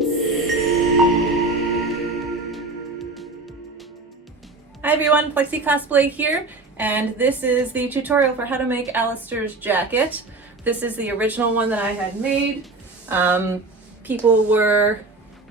Hi everyone, Plexi Cosplay here, and this is the tutorial for how to make Alastor's jacket. This is the original one that I had made. People were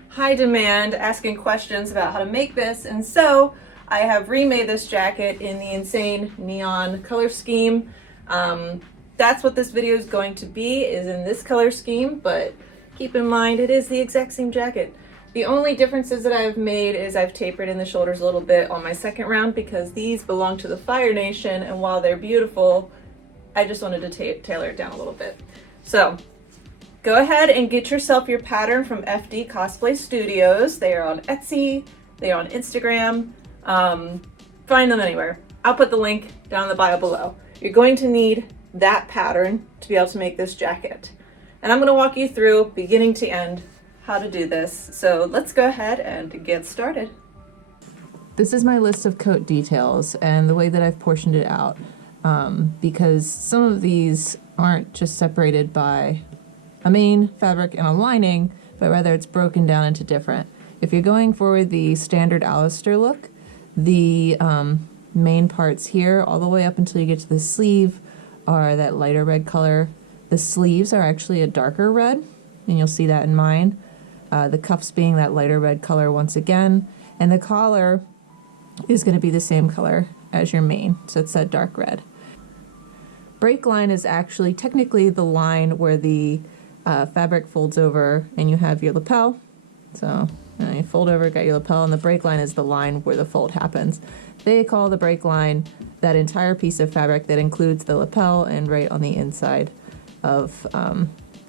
high demand asking questions about how to make this, and so I have remade this jacket in the insane neon color scheme. That's what this video is going to be, is in this color scheme, but keep in mind it is the exact same jacket. The only differences that I've made is I've tapered in the shoulders a little bit on my second round because these belong to the Fire Nation, and while they're beautiful, I just wanted to tailor it down a little bit. So go ahead and get yourself your pattern from FD Cosplay Studios. They are on Etsy, they are on Instagram. Find them anywhere. I'll put the link down in the bio below. You're going to need that pattern to be able to make this jacket. And I'm going to walk you through beginning to end how to do this. So let's go ahead and get started. This is my list of coat details and the way that I've portioned it out, because some of these aren't just separated by a main fabric and a lining, but rather it's broken down into different. If you're going for the standard Alastor look, the main parts here all the way up until you get to the sleeve are that lighter red color. The sleeves are actually a darker red, and you'll see that in mine. The cuffs being that lighter red color once again, and the collar is going to be the same color as your mane, so it's that dark red. Break line is actually technically the line where the fabric folds over and you have your lapel. So you fold over, got your lapel, and the break line is the line where the fold happens. They call the break line that entire piece of fabric that includes the lapel and right on the inside of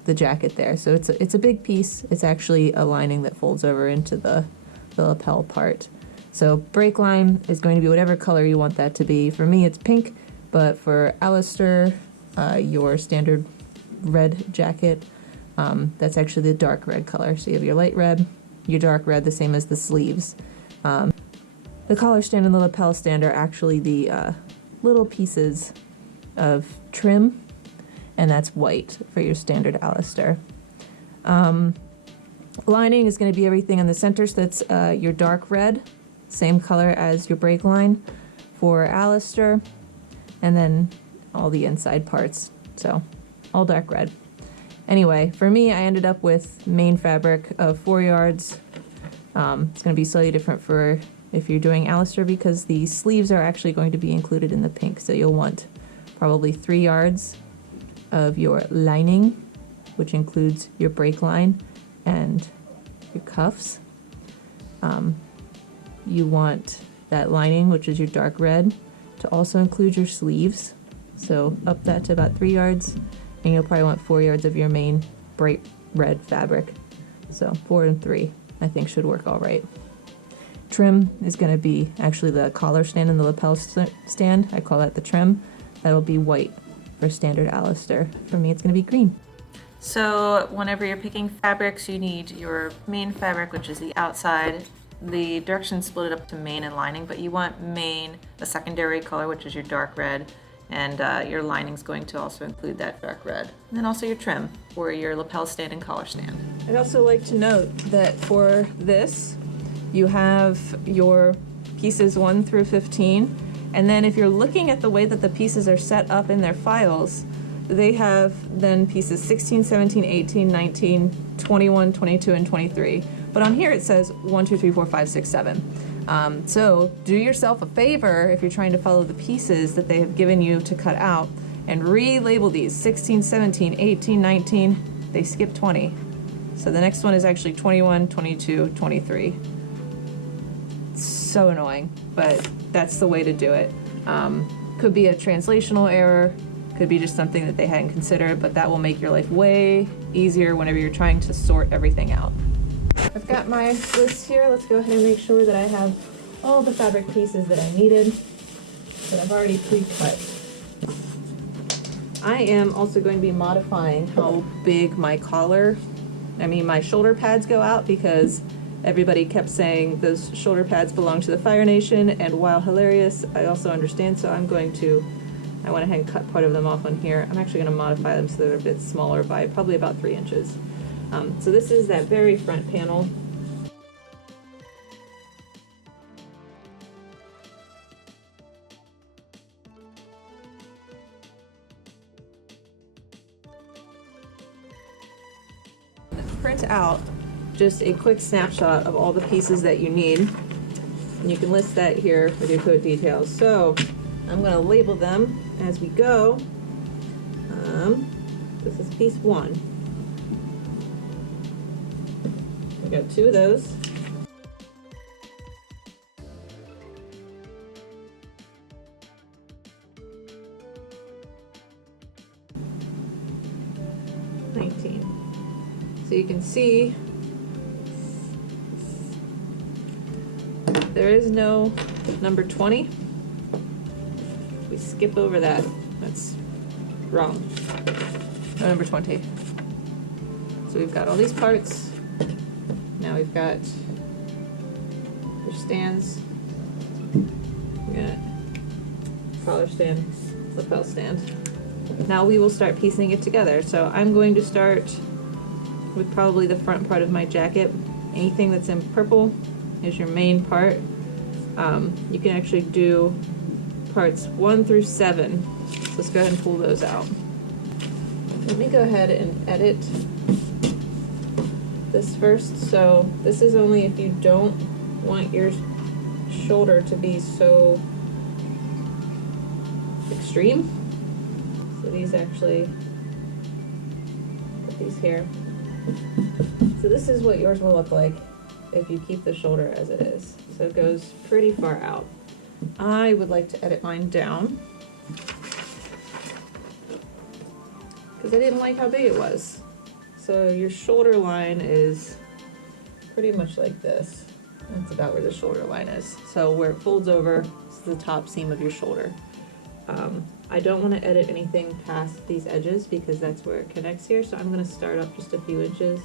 the jacket there. So it's a big piece. It's actually a lining that folds over into the lapel part. So break line is going to be whatever color you want that to be. For me it's pink, but for Alastor, your standard red jacket, that's actually the dark red color. So you have your light red, your dark red, the same as the sleeves. The collar stand and the lapel stand are actually the little pieces of trim, and that's white for your standard Alastor. Lining is going to be everything on the center, so that's your dark red, same color as your break line for Alastor, and then all the inside parts, so all dark red. Anyway, for me, I ended up with main fabric of 4 yards. It's going to be slightly different for if you're doing Alastor because the sleeves are actually going to be included in the pink, so you'll want probably 3 yards of your lining, which includes your break line and your cuffs. You want that lining, which is your dark red, to also include your sleeves, so up that to about 3 yards, and you'll probably want 4 yards of your main bright red fabric. So 4 and 3 I think should work all right. Trim is going to be actually the collar stand and the lapel stand. I call that the trim. That'll be white for standard Alastor. For me it's going to be green. So whenever you're picking fabrics, you need your main fabric, which is the outside. The directions split it up to main and lining, but you want main, the secondary color, which is your dark red, and your lining is going to also include that dark red. And then also your trim for your lapel stand and collar stand. I'd also like to note that for this, you have your pieces 1 through 15, and then if you're looking at the way that the pieces are set up in their files, they have then pieces 16, 17, 18, 19, 21, 22, and 23. But on here it says 1, 2, 3, 4, 5, 6, 7. So do yourself a favor if you're trying to follow the pieces that they have given you to cut out and relabel these 16, 17, 18, 19. They skip 20. So the next one is actually 21, 22, 23. So annoying, but that's the way to do it. Could be a translational error, could be just something that they hadn't considered, but that will make your life way easier whenever you're trying to sort everything out. I've got my list here. Let's go ahead and make sure that I have all the fabric pieces that I needed that I've already pre-cut. I am also going to be modifying how big my my shoulder pads go out, because everybody kept saying those shoulder pads belong to the Fire Nation, and while hilarious, I also understand, so I went ahead and cut part of them off on here. I'm actually going to modify them so they're a bit smaller by probably about 3 inches. So this is that very front panel. Print out just a quick snapshot of all the pieces that you need. And you can list that here with your code details. So I'm going to label them as we go. This is piece 1. We got 2 of those. So you can see there is no number 20. We skip over that. That's wrong. No number 20. So we've got all these parts. Now we've got your stands. We got collar stand, lapel stand. Now we will start piecing it together. So I'm going to start with probably the front part of my jacket. Anything that's in purple is your main part. You can actually do parts 1 through 7. So let's go ahead and pull those out. Let me go ahead and edit this first. So this is only if you don't want your shoulder to be so extreme. So these actually, put these here. So this is what yours will look like if you keep the shoulder as it is. So it goes pretty far out. I would like to edit mine down because I didn't like how big it was. So your shoulder line is pretty much like this. That's about where the shoulder line is. So where it folds over is the top seam of your shoulder. I don't want to edit anything past these edges because that's where it connects here. So I'm going to start up just a few inches.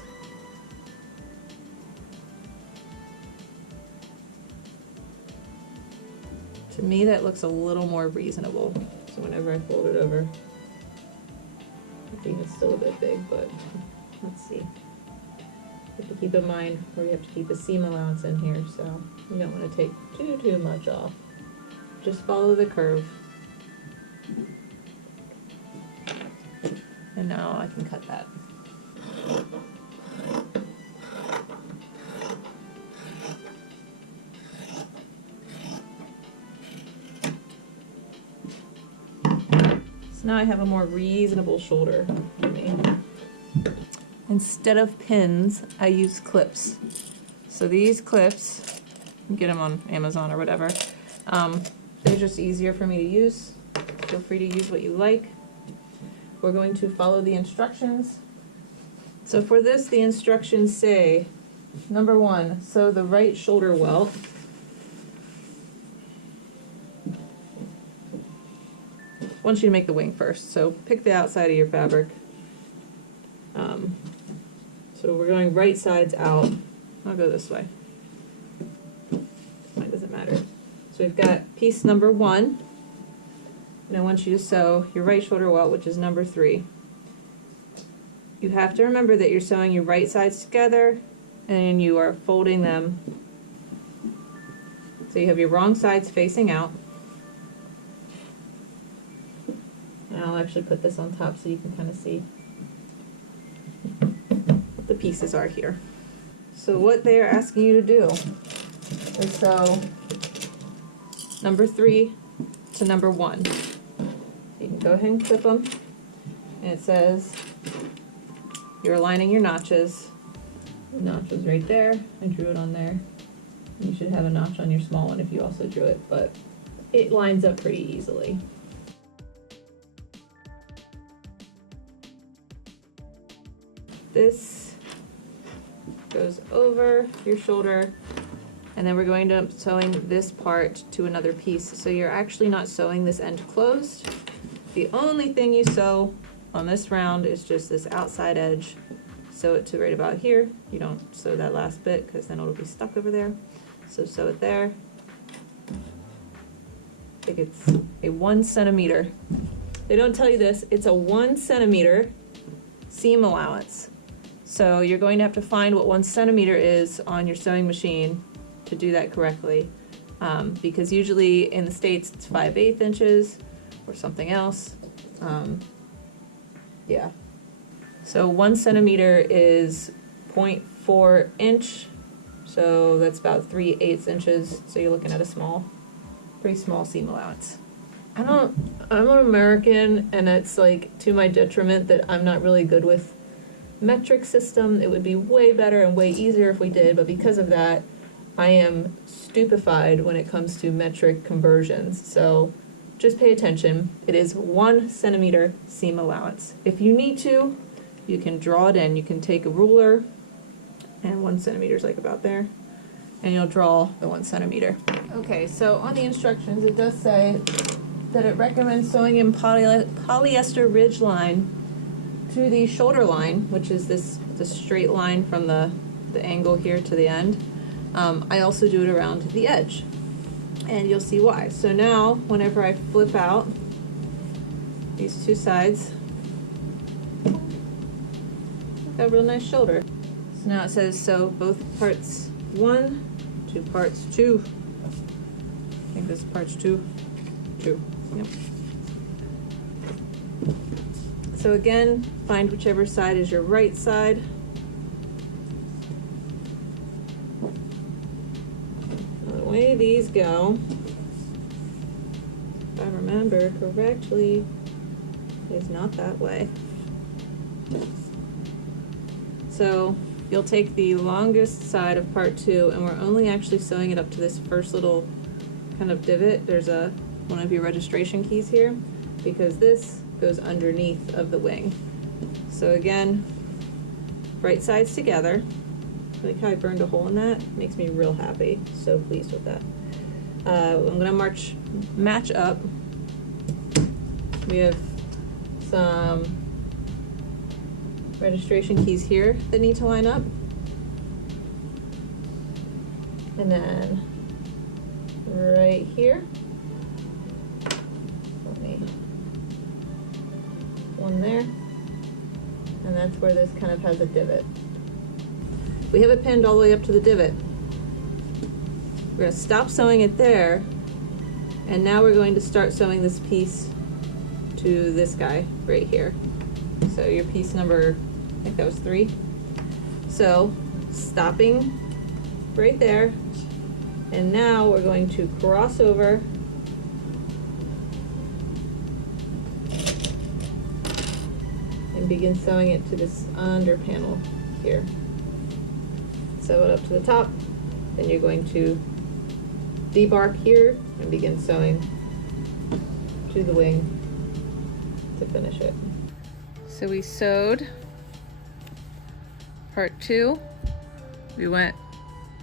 To me, that looks a little more reasonable. So whenever I fold it over, I think it's still a bit big, but let's see. You have to keep in mind where you have to keep a seam allowance in here, so you don't want to take too much off. Just follow the curve. And now I can cut that. So now I have a more reasonable shoulder for me. Instead of pins, I use clips. So these clips, you can get them on Amazon or whatever. They're just easier for me to use. Feel free to use what you like. We're going to follow the instructions. So for this, the instructions say, number 1, sew the right shoulder welt. I want you to make the wing first. So pick the outside of your fabric. So we're going right sides out. I'll go this way. It doesn't matter. So we've got piece number 1. And I want you to sew your right shoulder welt, which is number 3. You have to remember that you're sewing your right sides together and you are folding them. So you have your wrong sides facing out. And I'll actually put this on top so you can kind of see what the pieces are here. So what they are asking you to do is sew number 3 to number 1. You can go ahead and clip them, and it says you're aligning your notches. The notch was right there. I drew it on there. You should have a notch on your small one if you also drew it, but it lines up pretty easily. This goes over your shoulder, and then we're going to sewing this part to another piece. So you're actually not sewing this end closed. The only thing you sew on this round is just this outside edge. Sew it to right about here. You don't sew that last bit because then it'll be stuck over there. So sew it there. I think it's a 1 centimeter. They don't tell you this. It's a 1 centimeter seam allowance. So you're going to have to find what 1 centimeter is on your sewing machine to do that correctly. Because usually in the States it's 5/8 inches or something else. Yeah. So 1 centimeter is 0.4 inch. So that's about 3/8 inches. So you're looking at a pretty small seam allowance. I'm an American, and it's like to my detriment that I'm not really good with metric system. It would be way better and way easier if we did, but because of that, I am stupefied when it comes to metric conversions. So just pay attention. It is 1 centimeter seam allowance. If you need to, you can draw it in. You can take a ruler, and 1 centimeter is like about there, and you'll draw the 1 centimeter. Okay, so on the instructions it does say that it recommends sewing in polyester ridge line to the shoulder line, which is the straight line from the angle here to the end. I also do it around the edge, and you'll see why. So now, whenever I flip out these two sides, got a real nice shoulder. So now it says sew both parts 1 to parts 2. I think this is parts 2. Yep. So again, find whichever side is your right side. The way these go, if I remember correctly, is not that way. So you'll take the longest side of part 2, and we're only actually sewing it up to this first little kind of divot. There's one of your registration keys here, because this goes underneath of the wing. So again, right sides together. I like how I burned a hole in that. Makes me real happy. So pleased with that. I'm gonna match up. We have some registration keys here that need to line up. And then right here, one there, and that's where this kind of has a divot. We have it pinned all the way up to the divot. We're going to stop sewing it there, and now we're going to start sewing this piece to this guy right here. So your piece number, I think that was 3. So stopping right there, and now we're going to cross over and begin sewing it to this under panel here. Sew it up to the top, then you're going to debark here and begin sewing to the wing to finish it. So we sewed part 2. We went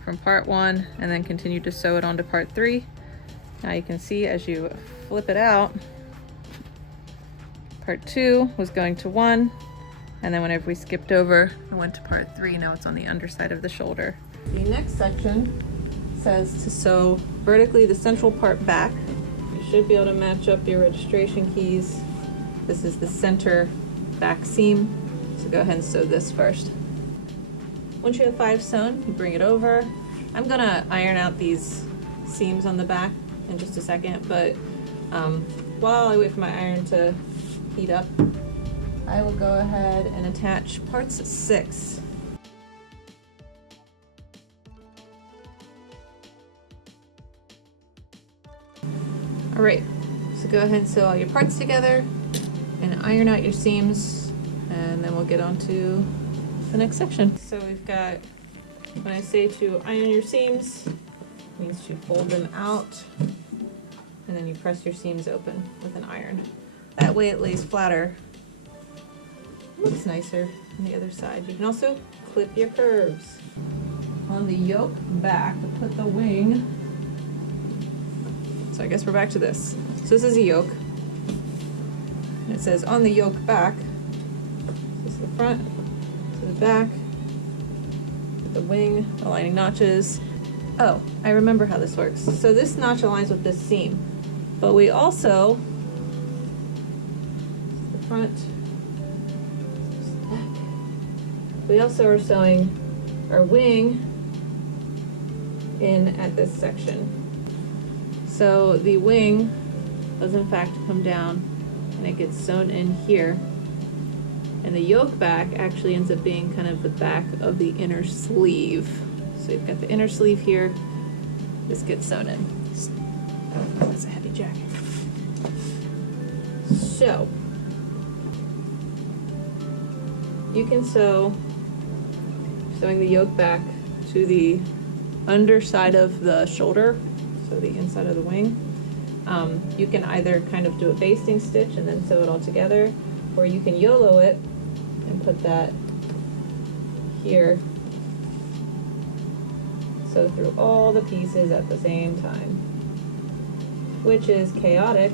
from part 1 and then continued to sew it onto part 3. Now you can see as you flip it out, part 2 was going to 1, and then whenever we skipped over and went to part 3, now it's on the underside of the shoulder. The next section says to sew vertically the central part back. You should be able to match up your registration keys. This is the center back seam, so go ahead and sew this first. Once you have 5 sewn, you bring it over. I'm gonna iron out these seams on the back in just a second, but while I wait for my iron to heat up, I will go ahead and attach parts 6. All right, so go ahead and sew all your parts together and iron out your seams, and then we'll get on to the next section. So we've got, when I say to iron your seams, it means to fold them out, and then you press your seams open with an iron. That way it lays flatter. Looks nicer on the other side. You can also clip your curves. On the yoke back, we put the wing. So I guess we're back to this. So this is a yoke. And it says on the yoke back. This is the front, to the back, the wing, aligning notches. Oh, I remember how this works. So this notch aligns with this seam, but we also, the front, We also are sewing our wing in at this section. So the wing does in fact come down and it gets sewn in here. And the yoke back actually ends up being kind of the back of the inner sleeve. So you've got the inner sleeve here. This gets sewn in. That's a heavy jacket. So you can sewing the yoke back to the underside of the shoulder, so the inside of the wing. You can either kind of do a basting stitch and then sew it all together, or you can YOLO it and put that here, sew through all the pieces at the same time, which is chaotic,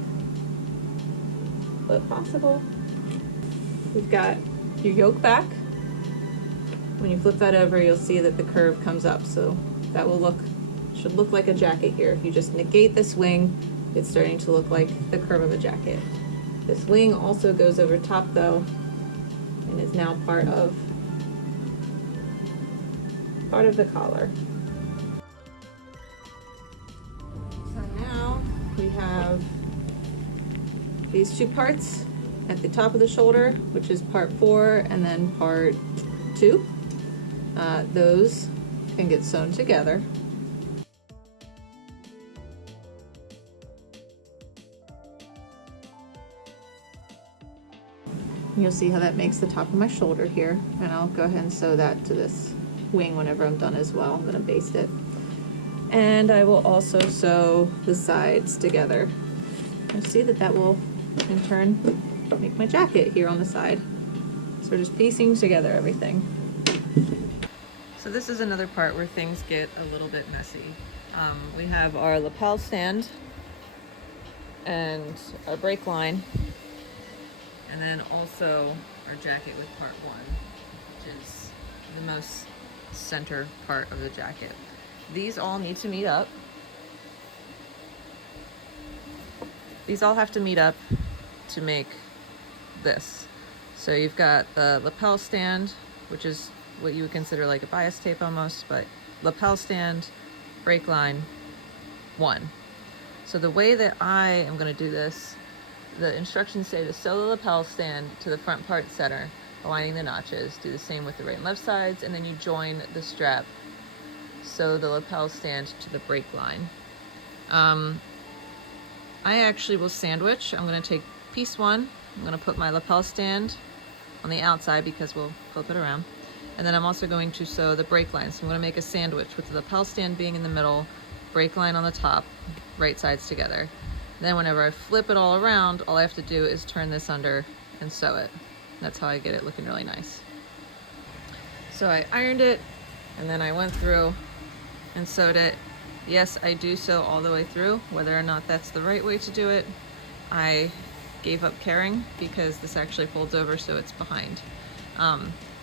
but possible. We've got your yoke back. When you flip that over, you'll see that the curve comes up, so that should look like a jacket here. If you just negate this wing, it's starting to look like the curve of a jacket. This wing also goes over top though, and is now part of the collar. So now we have these two parts at the top of the shoulder, which is part 4 and then part 2. Those can get sewn together. You'll see how that makes the top of my shoulder here, and I'll go ahead and sew that to this wing whenever I'm done as well. I'm going to baste it. And I will also sew the sides together. You'll see that will in turn make my jacket here on the side. So we're just piecing together everything. So this is another part where things get a little bit messy. We have our lapel stand and our break line, and then also our jacket with part 1, which is the most center part of the jacket. These all need to meet up. These all have to meet up to make this. So you've got the lapel stand, which is what you would consider like a bias tape almost, but lapel stand, break line, 1. So the way that I am going to do this, the instructions say to sew the lapel stand to the front part center, aligning the notches. Do the same with the right and left sides, and then you join the strap. Sew the lapel stand to the break line. I actually will sandwich. I'm going to take piece 1. I'm going to put my lapel stand on the outside because we'll flip it around. And then I'm also going to sew the break line. So I'm going to make a sandwich with the lapel stand being in the middle, break line on the top, right sides together. Then whenever I flip it all around, all I have to do is turn this under and sew it. That's how I get it looking really nice. So I ironed it, and then I went through and sewed it. Yes, I do sew all the way through. Whether or not that's the right way to do it, I gave up caring because this actually folds over so it's behind.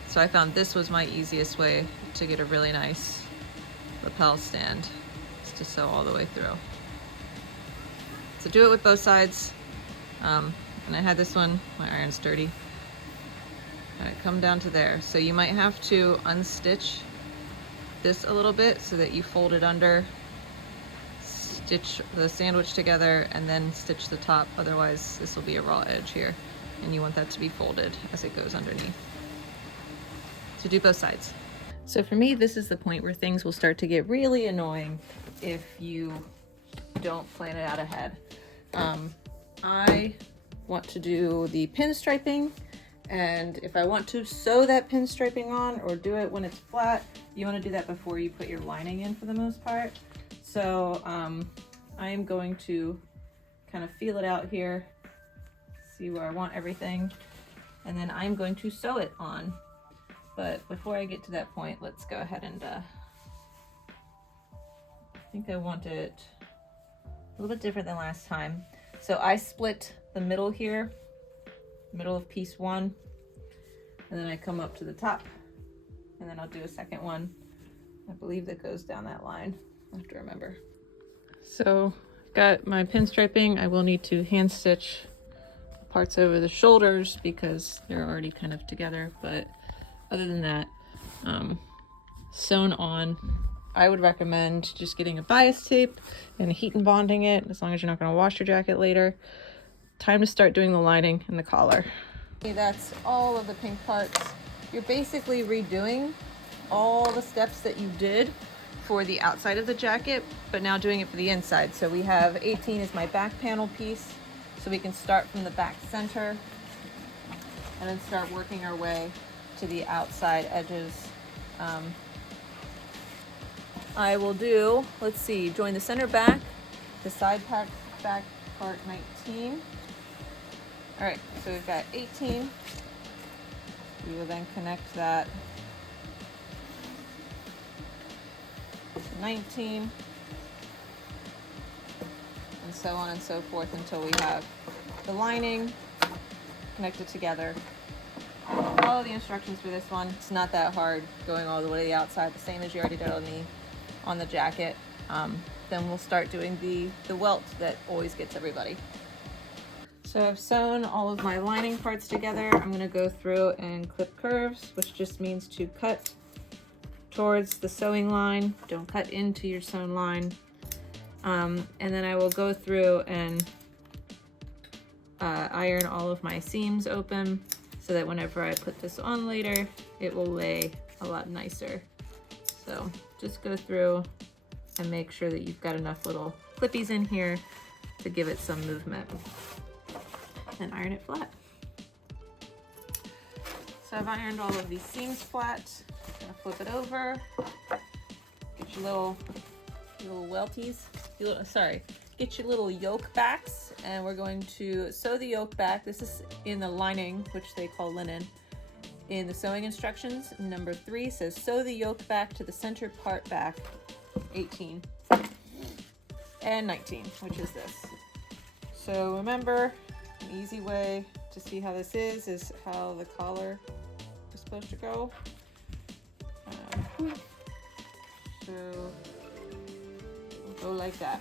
So I found this was my easiest way to get a really nice lapel stand, is to sew all the way through. So do it with both sides. And I had this one, my iron's dirty, and it come down to there. So you might have to unstitch this a little bit so that you fold it under, stitch the sandwich together, and then stitch the top. Otherwise this will be a raw edge here, and you want that to be folded as it goes underneath. So do both sides. So for me, this is the point where things will start to get really annoying if you don't plan it out ahead. I want to do the pinstriping, and if I want to sew that pinstriping on or do it when it's flat, you want to do that before you put your lining in for the most part. So I am going to kind of feel it out here, see where I want everything, and then I'm going to sew it on. But before I get to that point, let's go ahead and I think I want it a little bit different than last time. So I split the middle here, middle of piece 1, and then I come up to the top, and then I'll do a second one. I believe that goes down that line. I have to remember. So I've got my pinstriping. I will need to hand stitch parts over the shoulders because they're already kind of together, but other than that, sewn on. I would recommend just getting a bias tape and heat and bonding it, as long as you're not going to wash your jacket later. Time to start doing the lining and the collar. Okay, that's all of the pink parts. You're basically redoing all the steps that you did for the outside of the jacket, but now doing it for the inside. So we have 18 is my back panel piece, so we can start from the back center and then start working our way to the outside edges. I will do, let's see, join the center back, the side back part 19. All right, so we've got 18. We will then connect that to 19, and so on and so forth until we have the lining connected together. Follow the instructions for this one. It's not that hard, going all the way to the outside, the same as you already did on the jacket. Then we'll start doing the welt that always gets everybody. So I've sewn all of my lining parts together. I'm going to go through and clip curves, which just means to cut towards the sewing line. Don't cut into your sewn line. And then I will go through and iron all of my seams open, so that whenever I put this on later, it will lay a lot nicer. So just go through and make sure that you've got enough little clippies in here to give it some movement, and iron it flat. So I've ironed all of these seams flat. I'm gonna flip it over, get your little welties, get your little yoke backs, and we're going to sew the yoke back. This is in the lining, which they call linen. In the sewing instructions, number 3 says sew the yoke back to the center part back, 18 and 19, which is this. So remember, an easy way to see how this is how the collar is supposed to go. So it'll go like that.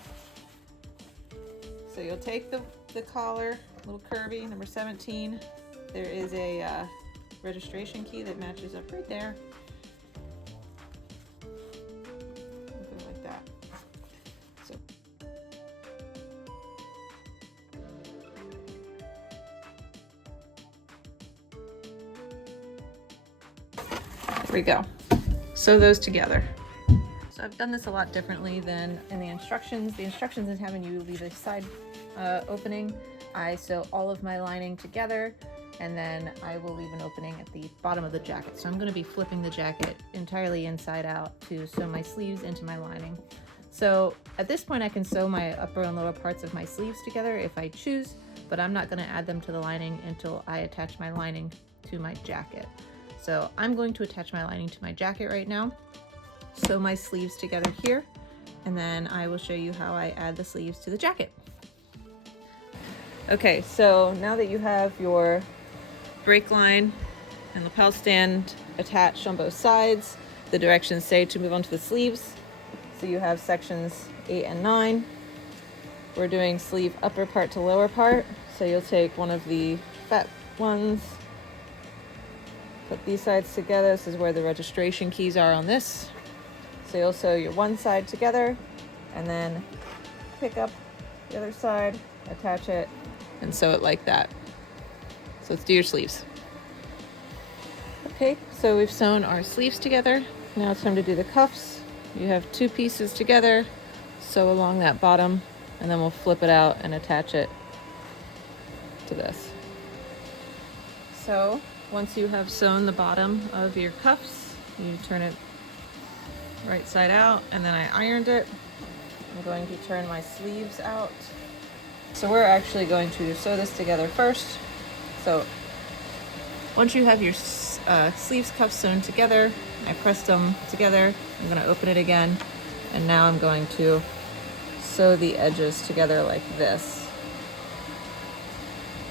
So you'll take the collar, a little curvy, number 17. There is a registration key that matches up right there. Something like that. So there we go. Sew those together. So I've done this a lot differently than in the instructions. The instructions is having you leave a side opening. I sew all of my lining together, and then I will leave an opening at the bottom of the jacket. So I'm going to be flipping the jacket entirely inside out to sew my sleeves into my lining. So at this point I can sew my upper and lower parts of my sleeves together if I choose, but I'm not going to add them to the lining until I attach my lining to my jacket. So I'm going to attach my lining to my jacket right now, sew my sleeves together here, and then I will show you how I add the sleeves to the jacket. Okay, so now that you have your brake line and lapel stand attached on both sides, the directions say to move on to the sleeves. So you have sections 8 and 9. We're doing sleeve upper part to lower part. So you'll take one of the fat ones, put these sides together. This is where the registration keys are on this. So you'll sew your one side together and then pick up the other side, attach it, and sew it like that. So let's do your sleeves. Okay, so we've sewn our sleeves together. Now it's time to do the cuffs. You have 2 pieces together, sew along that bottom, and then we'll flip it out and attach it to this. So once you have sewn the bottom of your cuffs, you turn it right side out, and then I ironed it. I'm going to turn my sleeves out. So we're actually going to sew this together first. So once you have your sleeves cuffs sewn together, I pressed them together. I'm going to open it again, and now I'm going to sew the edges together like this.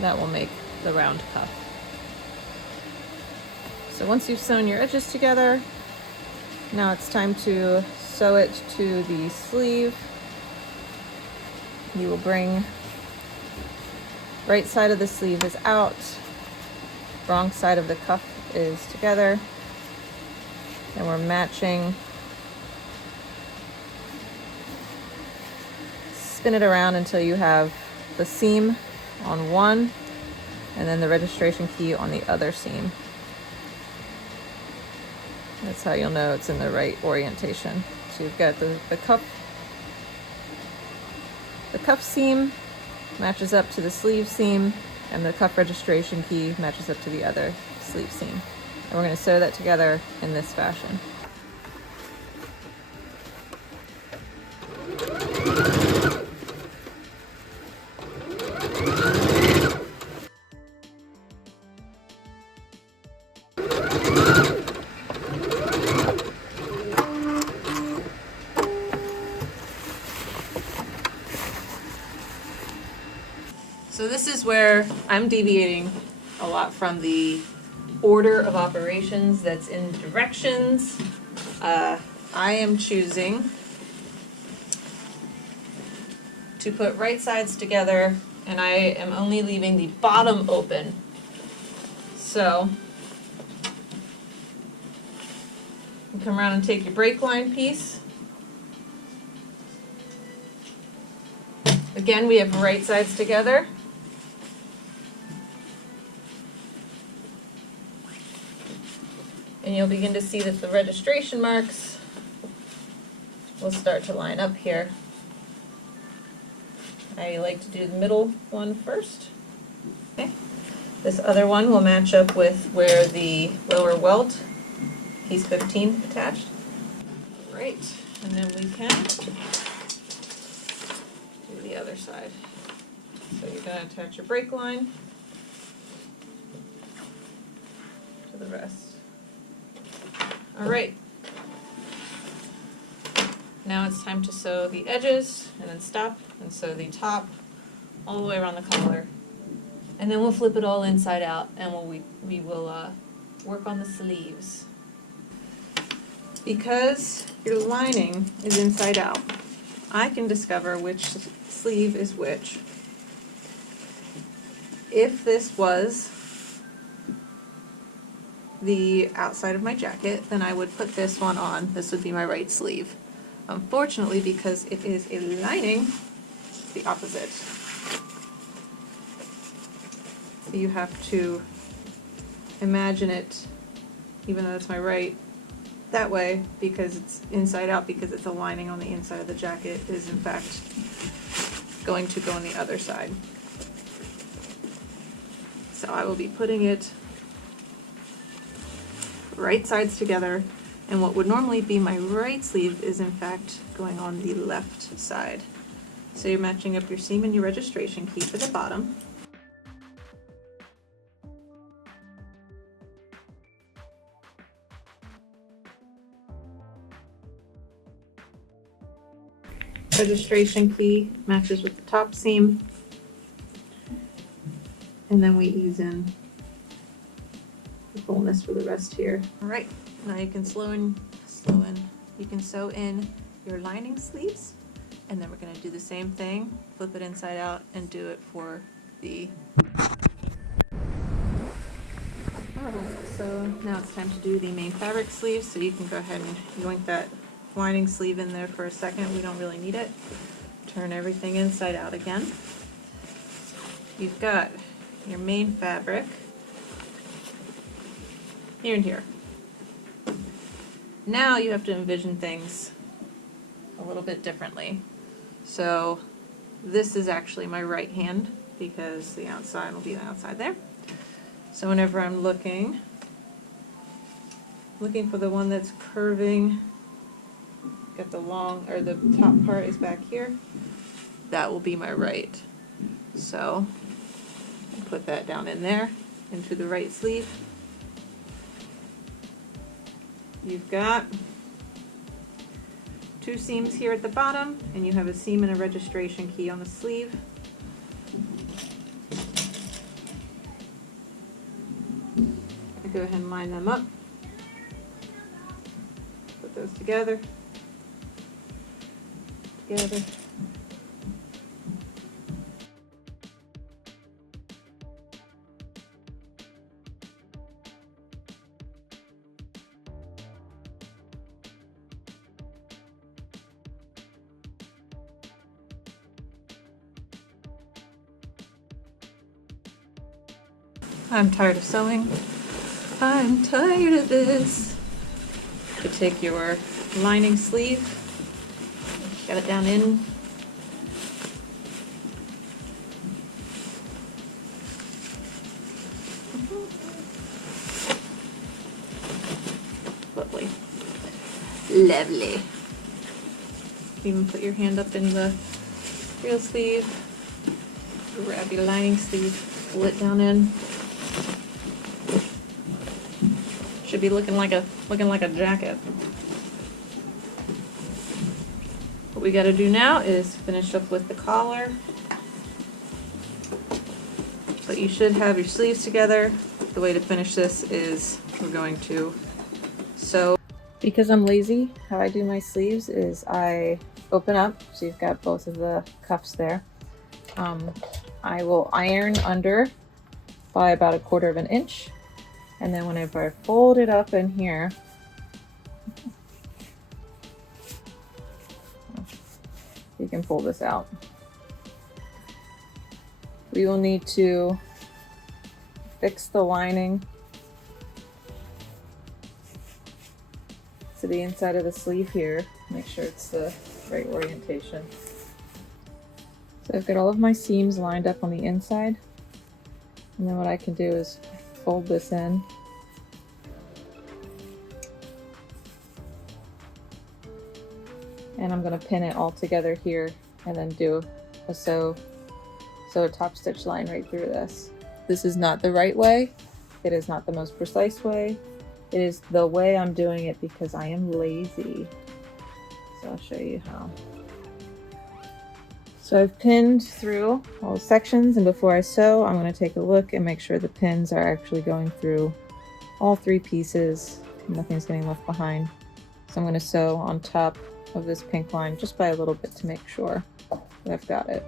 That will make the round cuff. So once you've sewn your edges together, now it's time to sew it to the sleeve. You will bring right side of the sleeve is out, wrong side of the cuff is together. And we're matching. Spin it around until you have the seam on one and then the registration key on the other seam. That's how you'll know it's in the right orientation. So you've got the cuff seam matches up to the sleeve seam, and the cuff registration key matches up to the other sleeve seam. And we're going to sew that together in this fashion. So this is where I'm deviating a lot from the order of operations that's in directions. I am choosing to put right sides together, and I am only leaving the bottom open. So you come around and take your break line piece. Again, we have right sides together. And you'll begin to see that the registration marks will start to line up here. I like to do the middle one first. Okay. This other one will match up with where the lower welt, piece 15, attached. Right, and then we can do the other side. So you're going to attach your break line to the rest. All right, now it's time to sew the edges and then stop and sew the top all the way around the collar. And then we'll flip it all inside out and we will work on the sleeves. Because your lining is inside out, I can discover which sleeve is which. If this was the outside of my jacket, then I would put this one on. This would be my right sleeve. Unfortunately, because it is a lining, it's the opposite. So you have to imagine it, even though it's my right, that way, because it's inside out, because it's a lining on the inside of the jacket, is in fact going to go on the other side. So I will be putting it right sides together, and what would normally be my right sleeve is in fact going on the left side. So you're matching up your seam and your registration key for the bottom. Registration key matches with the top seam, and then we ease in the fullness for the rest here. All right, now you can you can sew in your lining sleeves, and then we're going to do the same thing, flip it inside out and do it for the. Alright, so now it's time to do the main fabric sleeves, so you can go ahead and yoink that lining sleeve in there for a second. We don't really need it. Turn everything inside out again. You've got your main fabric here and here. Now you have to envision things a little bit differently. So this is actually my right hand, because the outside will be the outside there. So whenever I'm looking for the one that's curving, got the long, or the top part is back here, that will be my right. So I'll put that down in there, into the right sleeve. You've got two seams here at the bottom, and you have a seam and a registration key on the sleeve. I go ahead and line them up. Put those together. I'm tired of sewing. I'm tired of this. You take your lining sleeve, get it down in. Lovely. Lovely. Even put your hand up in the real sleeve. Grab your lining sleeve, pull it down in. Should be looking like a jacket. What we got to do now is finish up with the collar. But you should have your sleeves together. The way to finish this is we're going to sew. Because I'm lazy, how I do my sleeves is I open up, so you've got both of the cuffs there. I will iron under by about 1/4 of an inch. And then whenever I fold it up in here, you can pull this out. We will need to fix the lining to the inside of the sleeve here. Make sure it's the right orientation. So I've got all of my seams lined up on the inside. And then what I can do is fold this in. And I'm going to pin it all together here and then do a sew a top stitch line right through this. This is not the right way. It is not the most precise way. It is the way I'm doing it because I am lazy. So I'll show you how. So I've pinned through all the sections, and before I sew, I'm going to take a look and make sure the pins are actually going through all 3 pieces. Nothing's getting left behind. So I'm going to sew on top of this pink line just by a little bit to make sure that I've got it.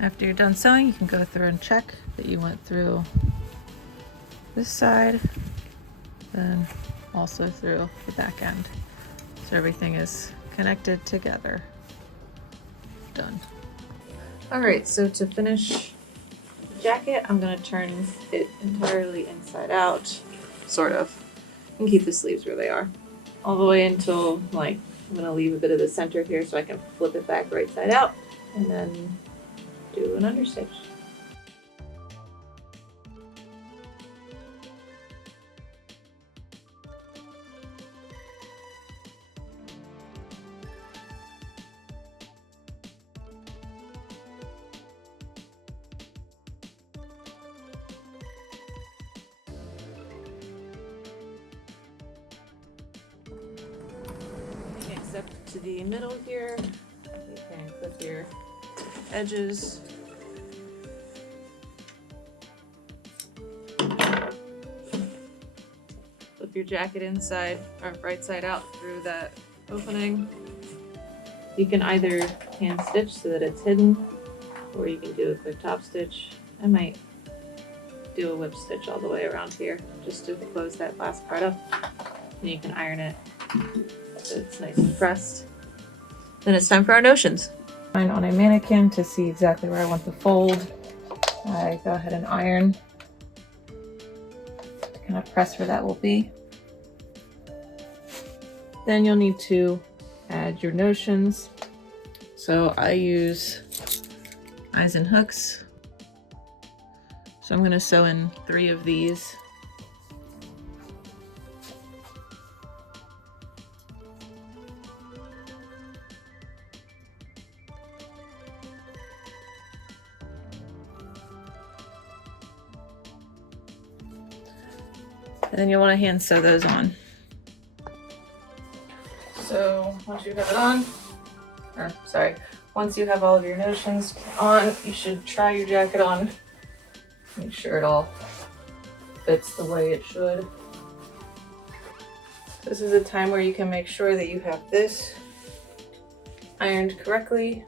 After you're done sewing, you can go through and check that you went through this side, then also through the back end. So everything is connected together. Done. Alright, so to finish the jacket, I'm going to turn it entirely inside out, sort of, and keep the sleeves where they are. All the way until, like, I'm going to leave a bit of the center here so I can flip it back right side out, and then do an understitch. Up to the middle here, you can clip your edges. Flip your jacket inside or right side out through that opening. You can either hand stitch so that it's hidden, or you can do a quick top stitch. I might do a whip stitch all the way around here just to close that last part up. And you can iron it so it's nice and pressed. Then it's time for our notions. On a mannequin to see exactly where I want the fold, I go ahead and iron to kind of press where that will be. Then you'll need to add your notions. So I use eyes and hooks. So I'm going to sew in 3 of these. And then you'll want to hand sew those on. So once you have it on, once you have all of your notions on, you should try your jacket on. Make sure it all fits the way it should. This is a time where you can make sure that you have this ironed correctly.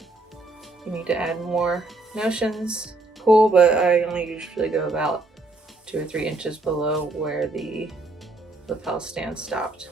You need to add more notions. Cool, but I only usually go about 2 or 3 inches below where the lapel stand stopped.